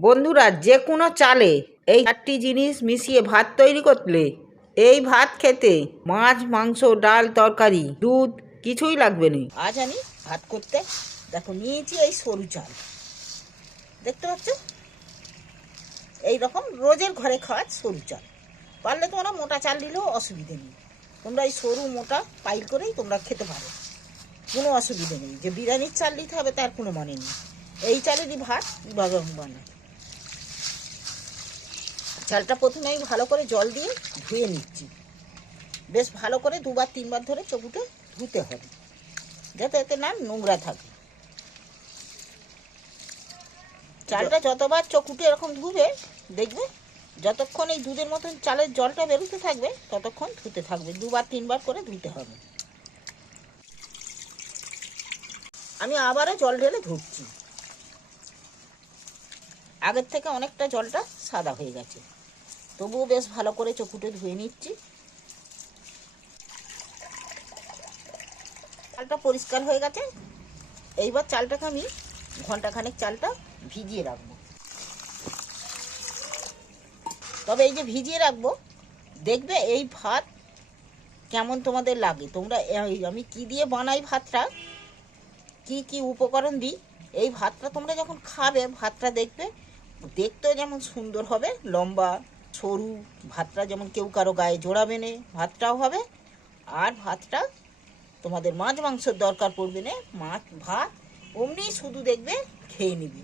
বন্ধুরা যে কোনো চালে এই চারটি জিনিস মিশিয়ে ভাত তৈরি করলে এই ভাত খেতে মাছ, মাংস, ডাল, তরকারি, দুধ কিছুই লাগবে না। আজ আমি ভাত করতে দেখো, নিয়েছি এই সরু চাল। দেখতে পাচ্ছ? এই রকম রোজের ঘরে খাওয়া সরু চাল। পারলে তোমরা মোটা চাল দিলেও অসুবিধে নেই। তোমরা এই সরু, মোটা পাইল করেই তোমরা খেতে পারো। কোনো অসুবিধে নেই। যে বিরিয়ানির চাল দিতে হবে তার কোনো মানে নেই। এই চালেরই ভাত বাগান বানায়। চালটা প্রথমে আমি ভালো করে জল দিয়ে ধুয়ে নিচ্ছি। বেশ ভালো করে দুবার তিনবার ধরে চকুটে ধুতে হবে, যাতে এতে না নোংরা থাকে। চালটা যতবার চকুটে এরকম ধুবে, দেখবে যতক্ষণ এই দুধের মতন চালের জলটা বেরোতে থাকবে, ততক্ষণ ধুতে থাকবে, দুবার তিনবার করে ধুতে হবে। আমি আবারও জল ঢেলে ধুচ্ছি। আগের থেকে অনেকটা জলটা সাদা হয়ে গেছে। তবুও বেশ ভালো করে চকুটে ধুয়ে নিচ্ছি। চালটা পরিষ্কার হয়ে গেছে। এইবার চালটাকে আমি ঘন্টাখানেক চালটা ভিজিয়ে রাখব। তবে এই যে ভিজিয়ে রাখব, দেখবে এই ভাত কেমন তোমাদের লাগে। তোমরা আমি কি দিয়ে বানাই ভাতটা, কি কি উপকরণ দিই, এই ভাতটা তোমরা যখন খাবে, ভাতটা দেখবে, দেখতেও যেমন সুন্দর হবে, লম্বা সরু ভাতটা যেমন কেউ কারও গায়ে জোড়াবে না, ভাতটাও হবে। আর ভাতটা তোমাদের মাছ মাংসের দরকার পড়বে না, মাছ, ভাত, অমনি শুধু দেখবে খেয়ে নিবি।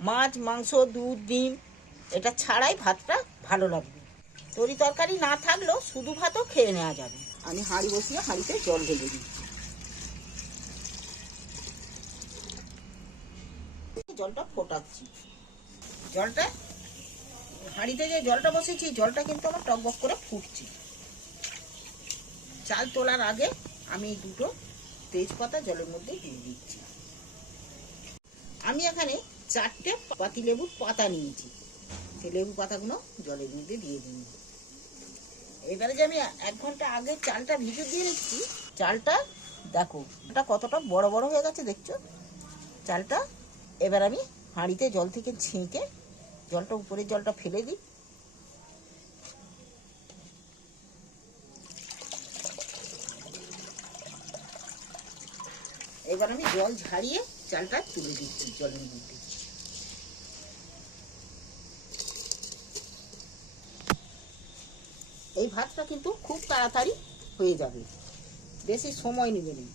মাছ, মাংস, দুধ, ডিম, এটা ছাড়াই ভাতটা ভালো লাগবে। তরি তরকারি না থাকলেও শুধু ভাতও খেয়ে নেওয়া যাবে। আমি হাঁড়ি বসিয়ে হাঁড়িতে জল ঢেলে দিই। জলটা ফোটাচ্ছি। জলটা হাঁড়িতে যে জলটা বসেছি, জলটা কিন্তু আমার টকবক করে ফুটছে। চাল তোলার আগে আমি দুটো তেজপাতা জলের মধ্যে দিয়ে দিচ্ছি। আমি এখানে চারটে পাতিলেবুর পাতা নিয়েছি। সেই লেবু পাতাগুলো জলের মধ্যে দিয়ে দিই এবারে যে আমি এক ঘণ্টা আগে চালটা ভিজে দিয়ে নিচ্ছি চালটা দেখো এটা কতটা বড় বড় হয়ে গেছে দেখছ? চালটা এবার আমি হাঁড়িতে জল থেকে ছেঁকে জলটা উপরের জলটা ফেলে দিই। এবার আমি জল ঝাড়িয়ে চালটা তুলে দিচ্ছি জলের মধ্যে। এই ভাতটা কিন্তু খুব তাড়াতাড়ি হয়ে যাবে। বেশি সময় নেবে না।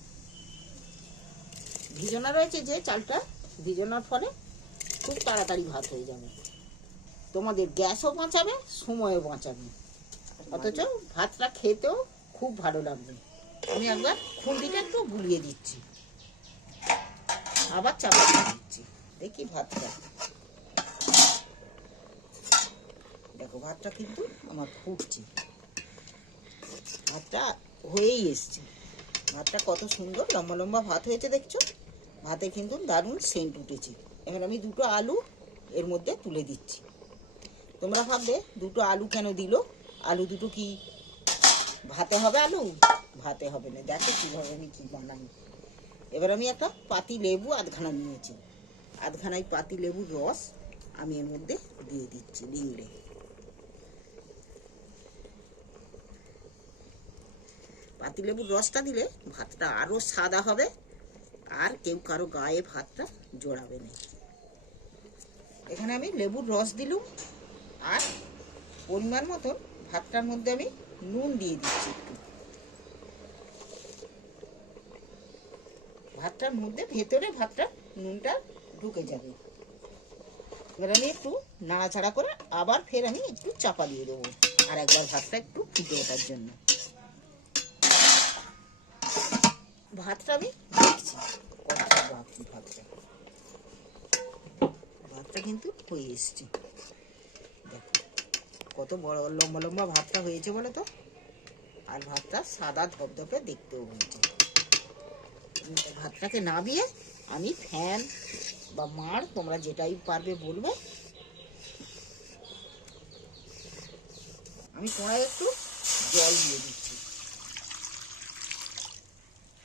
ভিজনা রয়েছে যে চালটা, ভিজনার ফলে খুব তাড়াতাড়ি ভাত হয়ে যাবে। তোমাদের গ্যাসও বাঁচাবে, সময়ও বাঁচাবে। অথচ ভাতটা খেতেও খুব ভালো লাগবে। আমি একবার খুন্তিটা একটু গুলিয়ে দিচ্ছি। আবার চাপা দিচ্ছি। দেখি ভাতটা। দেখো, ভাতটা কিন্তু আমার ফুটছে। ভাতটা হয়েই এসছে। ভাতটা কত সুন্দর, লম্বা লম্বা ভাত হয়েছে, দেখছ? ভাতে কিন্তু দারুণ সেন্ট উঠেছে। এবার আমি দুটো আলু এর মধ্যে তুলে দিচ্ছি। তোমরা ভাববে দুটো আলু কেন দিল? আলু দুটো কি ভাতে হবে আলু? ভাতে হবে না। দেখো কীভাবে আমি কী বানাই। এবার আমি একটা পাতি লেবু আধখানা নিয়েছি। আধখানায় পাতি লেবুর রস আমি এর মধ্যে দিয়ে দিচ্ছি, নিংড়ে। পাতিলেবুর রসটা দিলে ভাতটা আরও সাদা হবে, আর কেউ কারও গায়ে ভাতটা জোড়াবে না। এখানে আমি লেবুর রস দিলুম। আর পরিমাণ মতন ভাতটার মধ্যে আমি নুন দিয়ে দিচ্ছি একটু। ভাতটার মধ্যে ভেতরে ভাতটা, নুনটা ঢুকে যাবে। এবার আমি একটু নাড়াচাড়া করে আবার ফের আমি একটু চাপা দিয়ে দেবো আর একবার ভাতটা একটু ফুটে ওঠার জন্য। ভাতটা আমি দেখছি ভাতটা। ভাতটা কিন্তু হয়ে এসছে। কত বড় লম্বা লম্বা ভাতটা হয়েছে বলে তো আর ভাতটা সাদা ধপধপে দেখতেও হয়েছে। ভাতটাকে নাবিয়ে আমি ফ্যান বা মার, তোমরা যেটাই পারবে বলবে। আমি কড়াই একটু জল দিয়ে দিচ্ছি।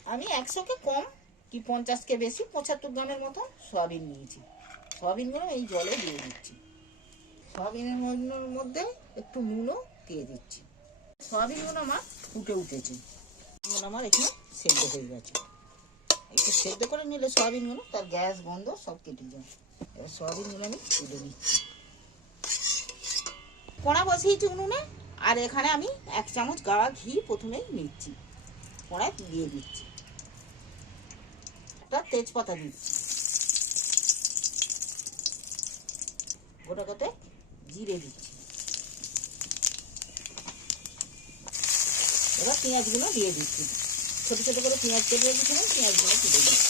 আমি একশোকে কম কি পঞ্চাশকে বেশি? পঁচাত্তর গ্রামের মতো সয়াবিন নিয়েছি। সয়াবিনগুলো এই জলে দিয়ে দিচ্ছি। সয়াবিনের মধ্যে- একটু নুনও দিয়ে দিচ্ছি। সয়াবিনগুলো আমার ফুটে উঠেছে। এগুলো আমার এখানে সেদ্ধ হয়ে গেছে। একটু সেদ্ধ করে নিলে সয়াবিনগুলো তার গ্যাস, গন্ধ সব কেটে যায়। এবার সয়াবিনগুলো আমি তুলে নিচ্ছি। কড়া বসিয়েছি উনুনে, আর এখানে আমি এক চামচ গাওয়া ঘি প্রথমেই নিচ্ছি। কড়ায় দিয়ে দিচ্ছি। একটা তেজপাতা দিচ্ছি। গোটা কতে জিরে দিচ্ছি এবার পেঁয়াজগুলো দিয়ে দিচ্ছি। ছোটো ছোটো করে পেঁয়াজ কেটে রেখেছিলাম পেঁয়াজগুলো তুলে দিচ্ছি।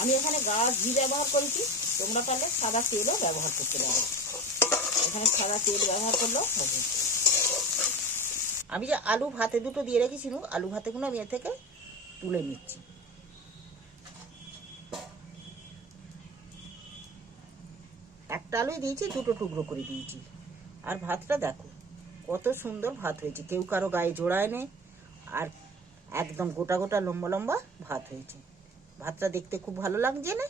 আমি এখানে গা ঘি ব্যবহার করেছি। তোমরা পারলে সাদা তেলও ব্যবহার করতে পারো। এখানে সাদা তেল ব্যবহার করলেও হবে। আমি যে আলু ভাতে দুটো দিয়ে রেখেছিলাম আলু ভাতেগুলো আমি এর থেকে তুলে নিচ্ছি। একটা আলুই দিয়েছি, দুটো টুকরো করে দিয়েছি। আর ভাতটা দেখো, কত সুন্দর ভাত হয়েছে। কেউ কারও গায়ে জোড়ায় নেই, আর একদম গোটা গোটা লম্বা লম্বা ভাত হয়েছে। ভাতটা দেখতে খুব ভালো লাগছে না?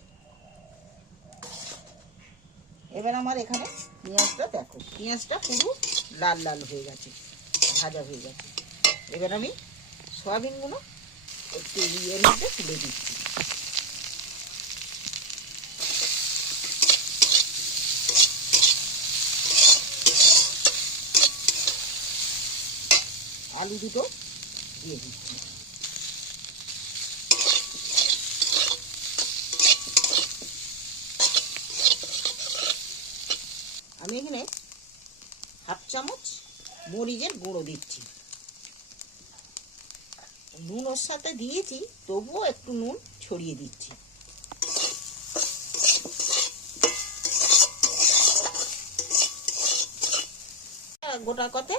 এবার আমার এখানে পেঁয়াজটা দেখো। পেঁয়াজটা পুরো লাল লাল হয়ে গেছে, ভাজা হয়ে গেছে। এবার আমি সয়াবিনগুলো একটু ইয়ের মধ্যে তুলে দিচ্ছি। আলু দুটো দিয়ে দিচ্ছি। আমি এখানে হাফ চামচ মরিচের গুঁড়ো দিচ্ছি। নুন ওর সাথে দিয়েছি, তবুও একটু নুন ছড়িয়ে দিচ্ছি। গোটা কতে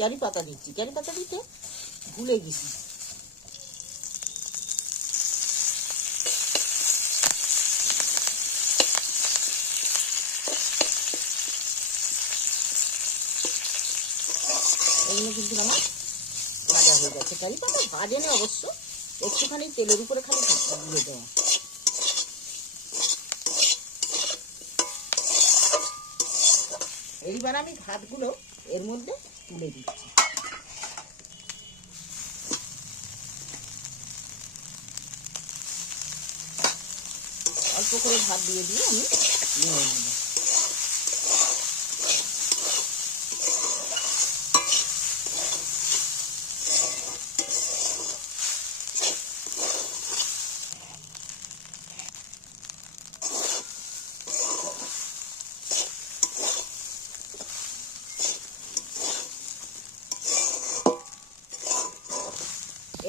কারি পাতা দিচ্ছি। কারি পাতা দিতে ভুলে গেছি। এইগুলো কিন্তু আমার ভাজা হয়ে গেছে। কারি পাতা ভাজে না অবশ্য। একটুখানি তেলের উপরে খালি দিয়ে দেওয়া। এইবার আমি ভাতগুলো এর মধ্যে তুলে দিচ্ছি। অল্প করে ভাত দিয়ে দিয়ে আমি নিয়ে নেব।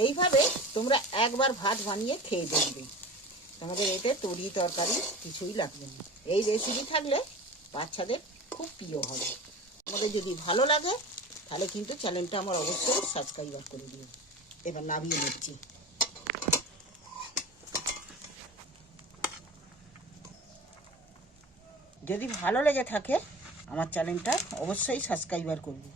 এইভাবে তোমরা একবার ভাত বানিয়ে খেয়ে দেখবে। তোমাদের এতে তরি তরকারি কিছুই লাগবে না। এই রেসিপি থাকলে বাচ্চাদের খুব প্রিয় হবে। তোমাদের যদি ভালো লাগে, তাহলে কিন্তু চ্যানেলটা আমার অবশ্যই সাবস্ক্রাইব করে দিও। এবার নামিয়ে নিচ্ছি। যদি ভালো লেগে থাকে, আমার চ্যানেলটা অবশ্যই সাবস্ক্রাইবার করবে।